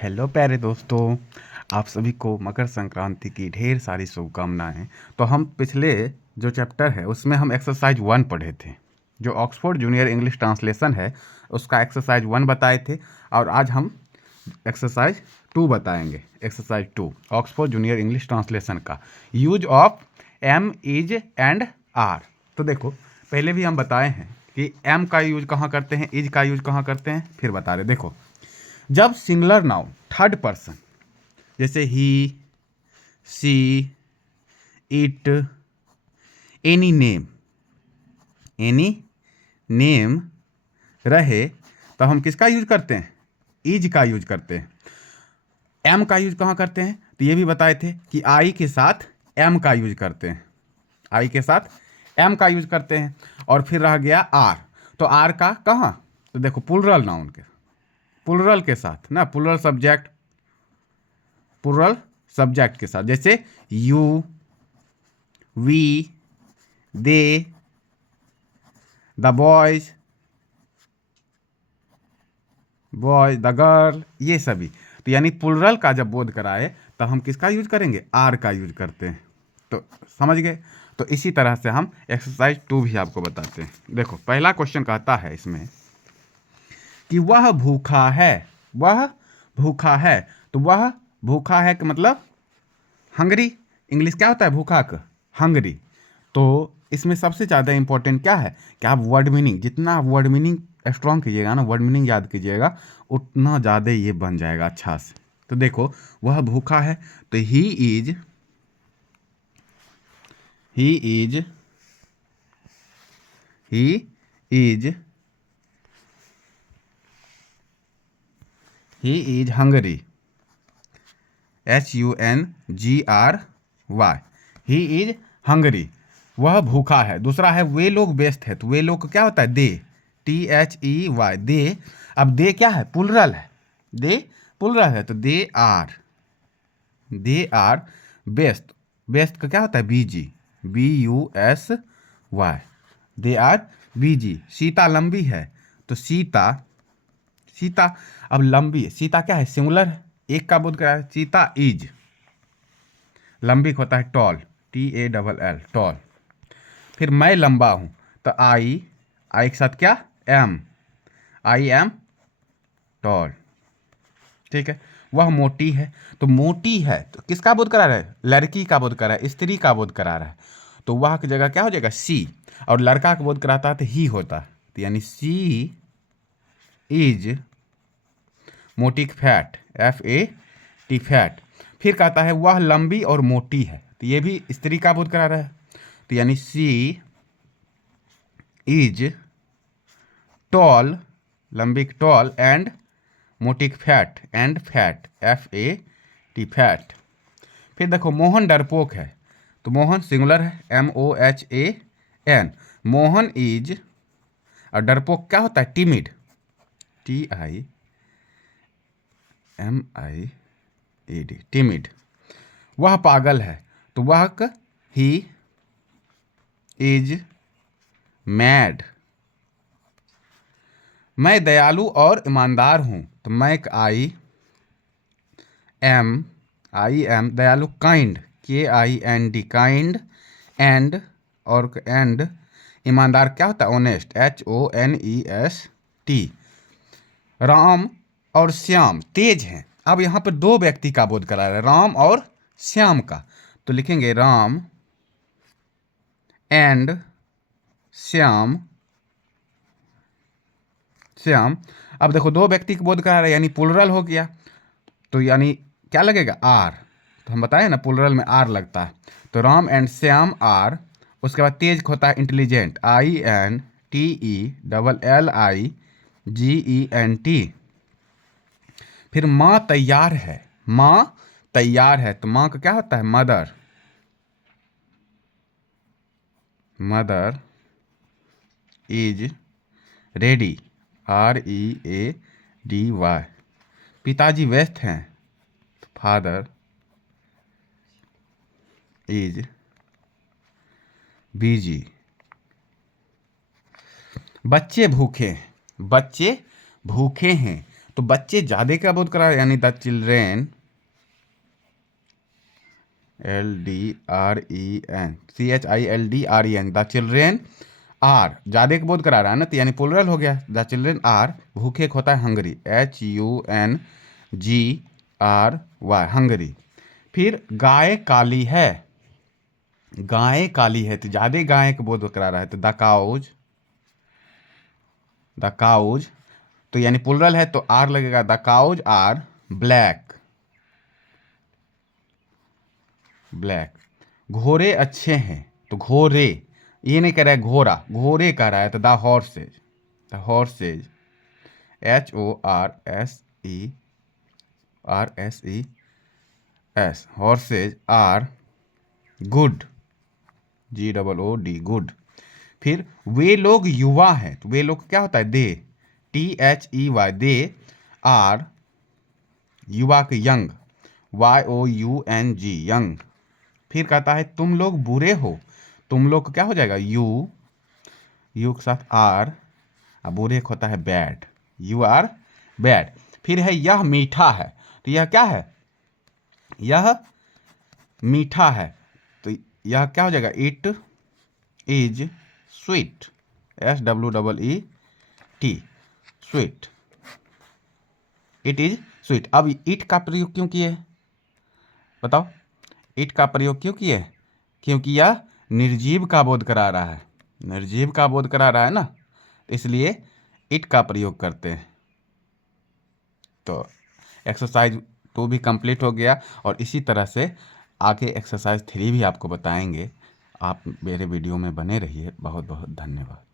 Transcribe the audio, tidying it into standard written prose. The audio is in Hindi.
हेलो प्यारे दोस्तों, आप सभी को मकर संक्रांति की ढेर सारी शुभकामनाएं। तो हम पिछले जो चैप्टर है उसमें हम एक्सरसाइज 1 पढ़े थे, जो ऑक्सफोर्ड जूनियर इंग्लिश ट्रांसलेशन है उसका एक्सरसाइज 1 बताए थे। और आज हम एक्सरसाइज 2 बताएंगे। Exercise 2 Oxford junior English translation का use of am, is and are. तो देखो, पहले भी हम बताए हैं कि एम का यूज कहाँ करते हैं, इज का यूज कहाँ करते हैं, फिर बता रहे। देखो, जब सिंगुलर नाउन थर्ड पर्सन जैसे ही, सी, इट, एनी नेम रहे तो हम किसका यूज करते हैं? इज का यूज करते हैं। एम का यूज कहाँ करते हैं? तो ये भी बताए थे कि आई के साथ एम का यूज करते हैं। आई के साथ एम का यूज करते हैं। और फिर रह गया आर। तो आर का कहाँ? तो देखो, प्लुरल नाउन के, प्लुरल के साथ ना, प्लुरल सब्जेक्ट के साथ, जैसे you, we, they, the boys, the girl, ये सभी। तो यानी प्लुरल का जब बोध कराए तो हम किसका यूज करेंगे? आर का यूज करते हैं। तो समझ गए? तो इसी तरह से हम एक्सरसाइज 2 भी आपको बताते हैं। देखो, पहला क्वेश्चन कहता है इसमें कि वह भूखा है। वह भूखा है। तो वह भूखा है का मतलब हंगरी। इंग्लिश क्या होता है भूखा का? हंगरी। तो इसमें सबसे ज़्यादा इंपॉर्टेंट क्या है कि आप वर्ड मीनिंग, जितना आप वर्ड मीनिंग स्ट्रॉन्ग कीजिएगा ना, वर्ड मीनिंग याद कीजिएगा, उतना ज़्यादा ये बन जाएगा अच्छा से। तो देखो, वह भूखा है तो he is he is he is he is Hungary. HUNGRY। He is Hungary, वह भूखा है। दूसरा है वे लोग व्यस्त है। तो वे लोग क्या होता है? दे, THEY, दे। अब दे क्या है? प्लुरल है। दे प्लुरल है तो दे आर व्यस्त। व्यस्त का क्या होता है? BG, BUSY, they are BG। Sita लंबी है तो सीता अब लंबी है। सीता क्या है? सिंगुलर है, एक का बोध करा है। सीता इज। लंबी का होता है टॉल, TALL, टॉल। फिर मैं लंबा हूं तो आई के साथ क्या? I am tall. ठीक है। वह मोटी है तो मोटी है तो किसका बोध करा रहा है? लड़की का बोध करा है, स्त्री का बोध करा रहा है। तो वह की जगह क्या हो जाएगा? सी। और लड़का का बोध कराता है तो ही होता है। तो यानी she is मोटिक fat, FAT, fat. फिर कहता है वह लंबी और मोटी है। तो ये भी स्त्री का बोध करा रहा है। तो यानी सी इज टॉल, लंबी टॉल, एंड मोटिक फैट, FAT, फैट। फिर देखो, मोहन डरपोक है तो मोहन सिंगुलर है, MOHAN। मोहन इज, और डरपोक क्या होता है? Timid, TIMID, timid. वह पागल है तो वह ही इज मैड। मैं दयालु और ईमानदार हूं तो मैं एम दयालु, काइंड, KIND, काइंड, एंड ईमानदार क्या होता है? Honest, HONEST। राम और श्याम तेज हैं। अब यहाँ पर दो व्यक्ति का बोध करा रहा है, राम और श्याम का। तो लिखेंगे राम एंड श्याम। अब देखो, दो व्यक्ति का बोध करा रहा है यानी प्लुरल हो गया। तो यानी क्या लगेगा? आर। तो हम बताए ना, प्लुरल में आर लगता है। तो राम एंड श्याम आर। उसके बाद तेज होता है इंटेलिजेंट, INTELLIGENT। फिर माँ तैयार है, माँ तैयार है तो माँ का क्या होता है? Mother is ready, READY। पिताजी व्यस्त हैं तो फादर इज बिजी। बच्चे भूखे हैं, बच्चे भूखे हैं तो बच्चे ज़्यादा का बोध करा, यानी the children, CHILDREN, the children are, ज़्यादा का बोध करा रहा है ना, तो यानी प्लूरल हो गया। द चिल्ड्रेन आर, भूखे एक होता है हंगरी, HUNGRY, हंगरी। फिर गाय काली है, गाय काली है, तो ज़्यादा गाय का बोध करा रहा है, तो द काउज, तो यानी प्लूरल है तो आर लगेगा, द काउज आर ब्लैक। घोड़े अच्छे हैं, तो घोड़े, ये नहीं कह रहा है घोड़ा, घोड़े कह रहा है, तो the horses, HORSES, horses are good, GOOD, good. फिर वे लोग युवा हैं, तो वे लोग क्या होता है, दे, THEY, दे आर, युवा के यंग, YOUNG, यंग। फिर कहता है तुम लोग बुरे हो, तुम लोग क्या हो जाएगा, यू के साथ आर, अब बुरे एक होता है बैड, यू आर बैड। फिर है यह मीठा है, तो यह क्या है, यह मीठा है, तो यह क्या हो जाएगा, it is sweet, SWEET, sweet, it is sweet. अब इट का प्रयोग क्यों किए, बताओ, इट का प्रयोग क्यों किए, क्योंकि यह निर्जीव का बोध करा रहा है, निर्जीव का बोध करा रहा है ना, इसलिए इट का प्रयोग करते हैं। तो एक्सरसाइज 2 भी कंप्लीट हो गया, और इसी तरह से आगे एक्सरसाइज 3 भी आपको बताएंगे। आप मेरे वीडियो में बने रहिए। बहुत बहुत धन्यवाद।